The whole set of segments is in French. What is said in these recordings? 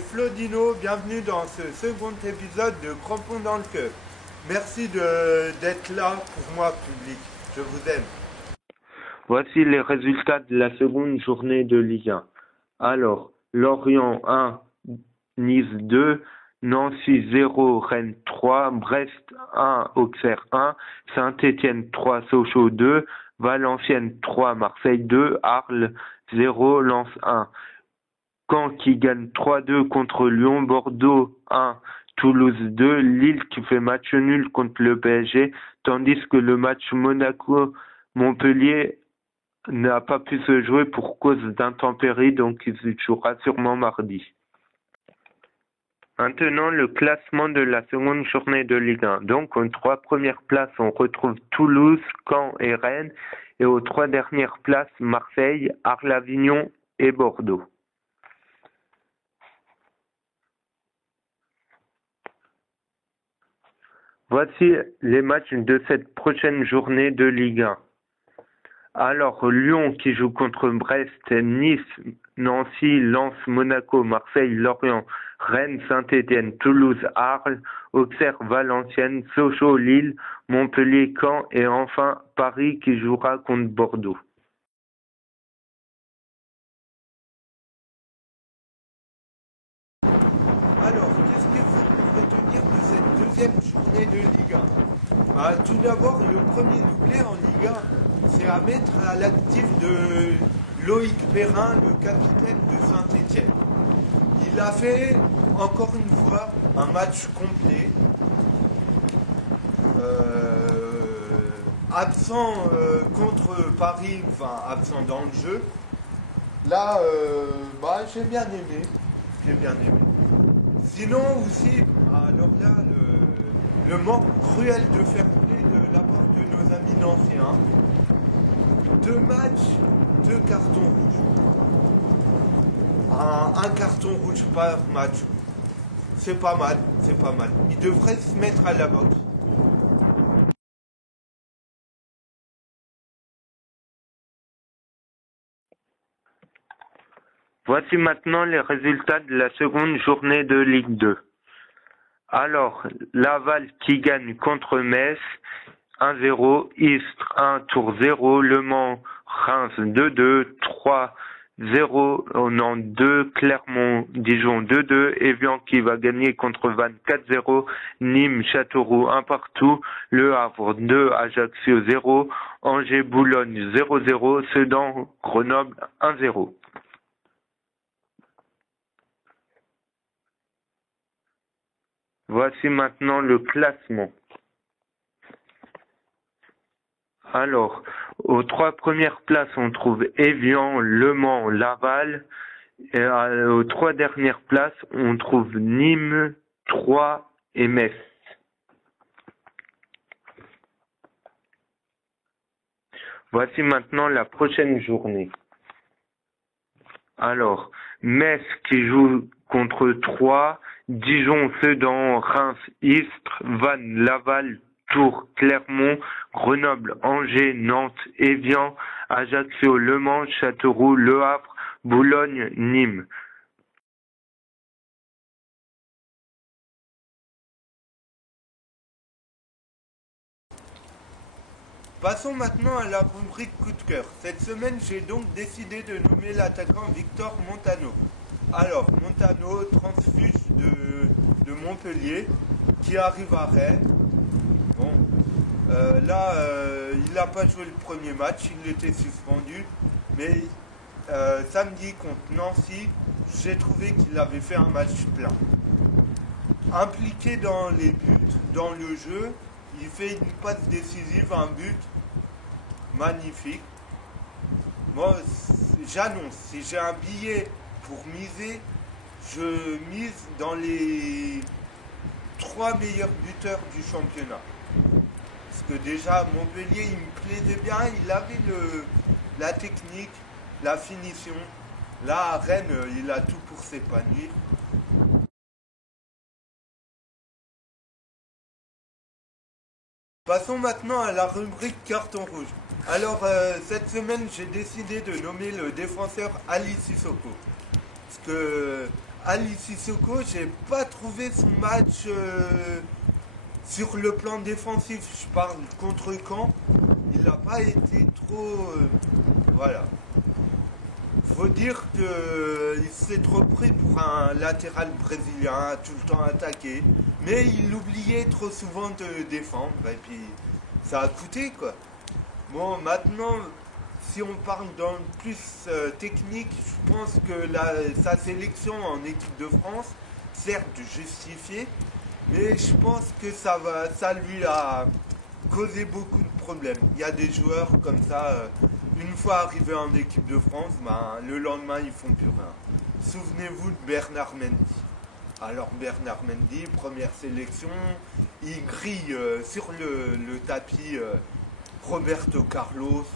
Flodino, bienvenue dans ce second épisode de Crampons dans le cœur. Merci d'être là pour moi, public. Je vous aime. Voici les résultats de la seconde journée de Ligue 1. Alors, Lorient 1, Nice 2, Nancy 0, Rennes 3, Brest 1, Auxerre 1, Saint-Étienne 3, Sochaux 2, Valenciennes 3, Marseille 2, Arles 0, Lens 1. Caen qui gagne 3-2 contre Lyon, Bordeaux 1, Toulouse 2, Lille qui fait match nul contre le PSG, tandis que le match Monaco-Montpellier n'a pas pu se jouer pour cause d'intempéries, donc il se jouera sûrement mardi. Maintenant, le classement de la seconde journée de Ligue 1. Donc, aux 3 premières places, on retrouve Toulouse, Caen et Rennes, et aux 3 dernières places, Marseille, Arles-Avignon et Bordeaux. Voici les matchs de cette prochaine journée de Ligue 1. Alors, Lyon qui joue contre Brest, Nice, Nancy, Lens, Monaco, Marseille, Lorient, Rennes, Saint-Étienne, Toulouse, Arles, Auxerre, Valenciennes, Sochaux, Lille, Montpellier, Caen et enfin Paris qui jouera contre Bordeaux. Alors, qu'est-ce qu'il faut retenir de cette deuxième journée de Ligue 1 ? Tout d'abord, le premier doublé en Ligue 1, c'est à mettre à l'actif de Loïc Perrin, le capitaine de Saint-Étienne. Il a fait encore une fois un match complet, absent contre Paris, enfin absent dans le jeu. Là, j'ai bien aimé. Sinon aussi, alors là, le manque cruel de fair play de la part de nos amis nancéens. 2 matchs, 2 cartons rouges. Un carton rouge par match. C'est pas mal. Ils devraient se mettre à la boxe. Voici maintenant les résultats de la seconde journée de Ligue 2. Alors, Laval qui gagne contre Metz 1-0, Istres 1, Tours 0, Le Mans, Reims 2-2, 3-0, Nantes 2, Clermont, Dijon 2-2, Evian qui va gagner contre Vannes 4-0, Nîmes, Châteauroux 1 partout, Le Havre 2, Ajaccio 0, Angers, Boulogne 0-0, Sedan, Grenoble 1-0. Voici maintenant le classement. Alors, aux 3 premières places, on trouve Evian, Le Mans, Laval. Et aux 3 dernières places, on trouve Nîmes, Troyes et Metz. Voici maintenant la prochaine journée. Alors, Metz qui joue contre Troyes, Dijon, Sedan, Reims, Istres, Vannes, Laval, Tours, Clermont, Grenoble, Angers, Nantes, Evian, Ajaccio, Le Mans, Châteauroux, Le Havre, Boulogne, Nîmes. Passons maintenant à la rubrique coup de cœur. Cette semaine, j'ai donc décidé de nommer l'attaquant Victor Montano. Alors, Montano, transfuge de Montpellier, qui arrive à Rennes. Bon, il n'a pas joué le premier match, il était suspendu. Mais samedi contre Nancy, j'ai trouvé qu'il avait fait un match plein. Impliqué dans les buts, dans le jeu, il fait une passe décisive, un but magnifique. Moi, j'annonce, si j'ai un billet pour miser, je mise dans les 3 meilleurs buteurs du championnat. Parce que déjà, Montpellier, il me plaisait bien, il avait la technique, la finition. Là, à Rennes, il a tout pour s'épanouir. Passons maintenant à la rubrique carton rouge. Alors, cette semaine, j'ai décidé de nommer le défenseur Ali Sissoko. Parce que Ali Cissokho, j'ai pas trouvé son match sur le plan défensif. Je parle contre Caen, il n'a pas été trop. Voilà. Faut dire qu'il s'est trop pris pour un latéral brésilien, tout le temps attaqué, mais il oubliait trop souvent de défendre, et puis ça a coûté quoi. Bon, maintenant, si on parle dans le plus technique, je pense que sa sélection en équipe de France, certes justifiée, mais je pense que ça lui a causé beaucoup de problèmes. Il y a des joueurs comme ça, une fois arrivés en équipe de France, ben, le lendemain ils font plus rien. Souvenez-vous de Bernard Mendy. Alors Bernard Mendy, première sélection, il grille sur le tapis Roberto Carlos,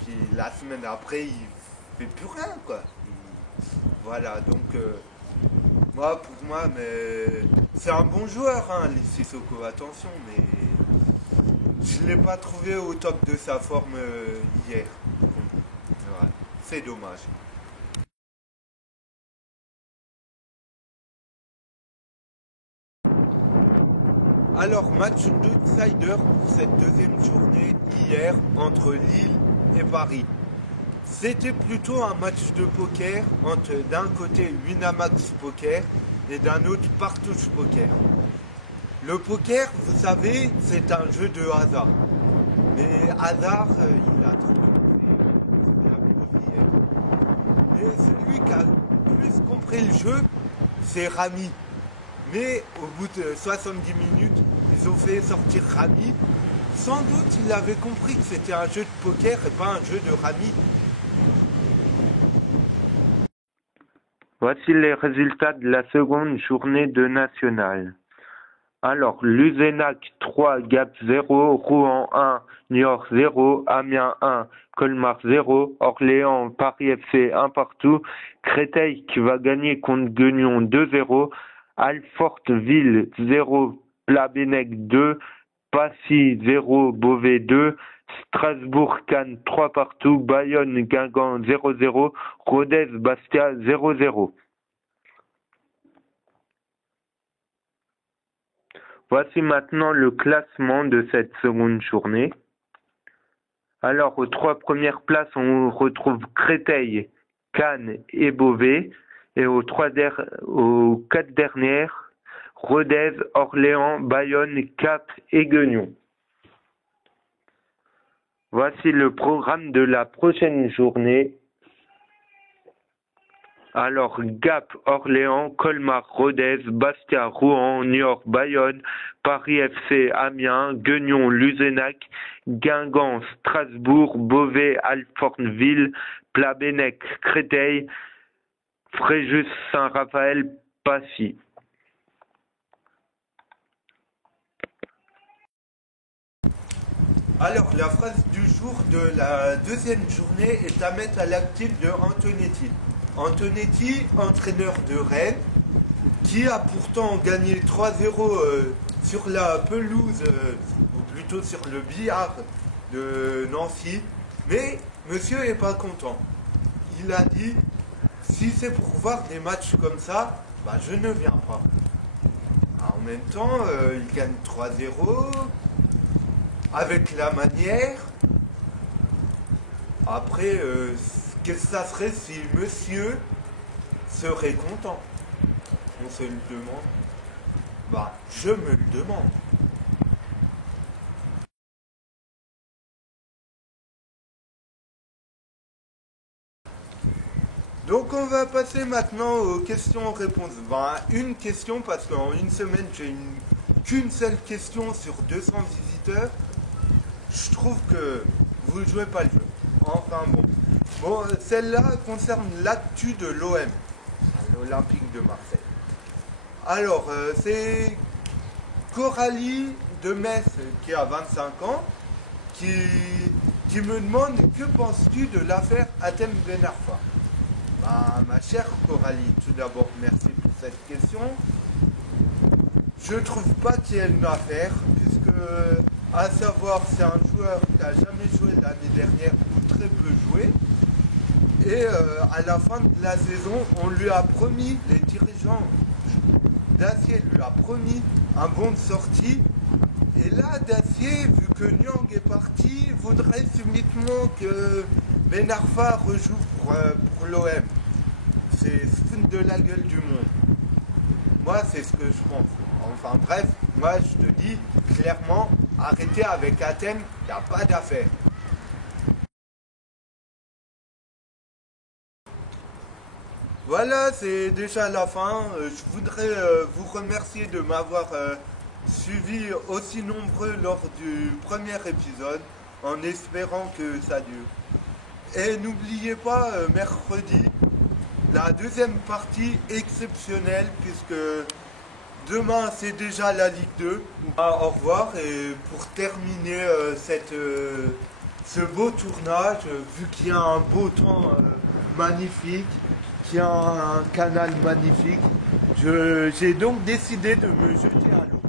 puis la semaine après il fait plus rien quoi. Voilà, donc pour moi, mais c'est un bon joueur, hein, Sissoko, attention, mais je ne l'ai pas trouvé au top de sa forme hier. Ouais, c'est dommage. Alors, match d'outsider pour cette deuxième journée hier entre Lille et Paris. C'était plutôt un match de poker entre d'un côté Winamax Poker et d'un autre Partouche Poker. Le poker, vous savez, c'est un jeu de hasard. Mais hasard, il a trop et celui qui a plus compris le jeu, c'est Rami. Mais au bout de 70 minutes, ils ont fait sortir Rami. Sans doute, il avait compris que c'était un jeu de poker et pas un jeu de Rami. Voici les résultats de la seconde journée de National. Alors, Luzenac 3, Gap 0, Rouen 1, Niort 0, Amiens 1, Colmar 0, Orléans, Paris FC 1 partout, Créteil qui va gagner contre Guignon 2-0, Alfortville 0, Plabennec 2, Passy 0, Beauvais 2, Strasbourg, Cannes 3 partout, Bayonne, Guingamp 0-0, Rodez, Bastia 0-0. Voici maintenant le classement de cette seconde journée. Alors, aux 3 premières places, on retrouve Créteil, Cannes et Beauvais. Et aux 4 dernières, Rodez, Orléans, Bayonne, Cap et Guignon. Voici le programme de la prochaine journée. Alors, Gap, Orléans, Colmar, Rodez, Bastia, Rouen, Niort, Bayonne, Paris FC, Amiens, Guignon, Luzenac, Guingamp, Strasbourg, Beauvais, Alfortville, Plabennec, Créteil, Fréjus, Saint-Raphaël, Passy. Alors, la phrase du jour de la deuxième journée est à mettre à l'actif de Antonetti. Antonetti, entraîneur de Rennes, qui a pourtant gagné 3-0 sur la pelouse, ou plutôt sur le billard de Nancy, mais monsieur n'est pas content. Il a dit, si c'est pour voir des matchs comme ça, bah je ne viens pas. En même temps, il gagne 3-0, avec la manière. Après, qu'est-ce que ça serait si monsieur serait content? On se le demande. Bah, je me le demande. Donc on va passer maintenant aux questions-réponses. Ben, une question parce qu'en une semaine j'ai qu'une seule question sur 200 visiteurs. Je trouve que vous ne jouez pas le jeu. Enfin bon. Bon, celle-là concerne l'actu de l'OM, l'Olympique de Marseille. Alors, c'est Coralie de Metz qui a 25 ans qui me demande que penses-tu de l'affaire Hatem Ben Arfa. Ma chère Coralie, tout d'abord merci pour cette question. Je trouve pas qu'il y ait une affaire, puisque à savoir c'est un joueur qui n'a jamais joué l'année dernière ou très peu joué. Et à la fin de la saison, on lui a promis, les dirigeants d'Acier lui a promis un bon de sortie. Et là, Dacier, vu que Nyang est parti, voudrait subitement que Ben Arfa rejoue pour l'OM. C'est se foutre de la gueule du monde. Moi, c'est ce que je pense. Enfin bref, moi je te dis clairement, arrêtez avec Athènes, il n'y a pas d'affaire. Voilà, c'est déjà la fin. Je voudrais vous remercier de m'avoir suivi aussi nombreux lors du premier épisode, en espérant que ça dure. Et n'oubliez pas, mercredi, la deuxième partie exceptionnelle, puisque demain c'est déjà la Ligue 2. Au revoir, et pour terminer ce beau tournage, vu qu'il y a un beau temps magnifique, qu'il y a un canal magnifique, j'ai donc décidé de me jeter à l'eau.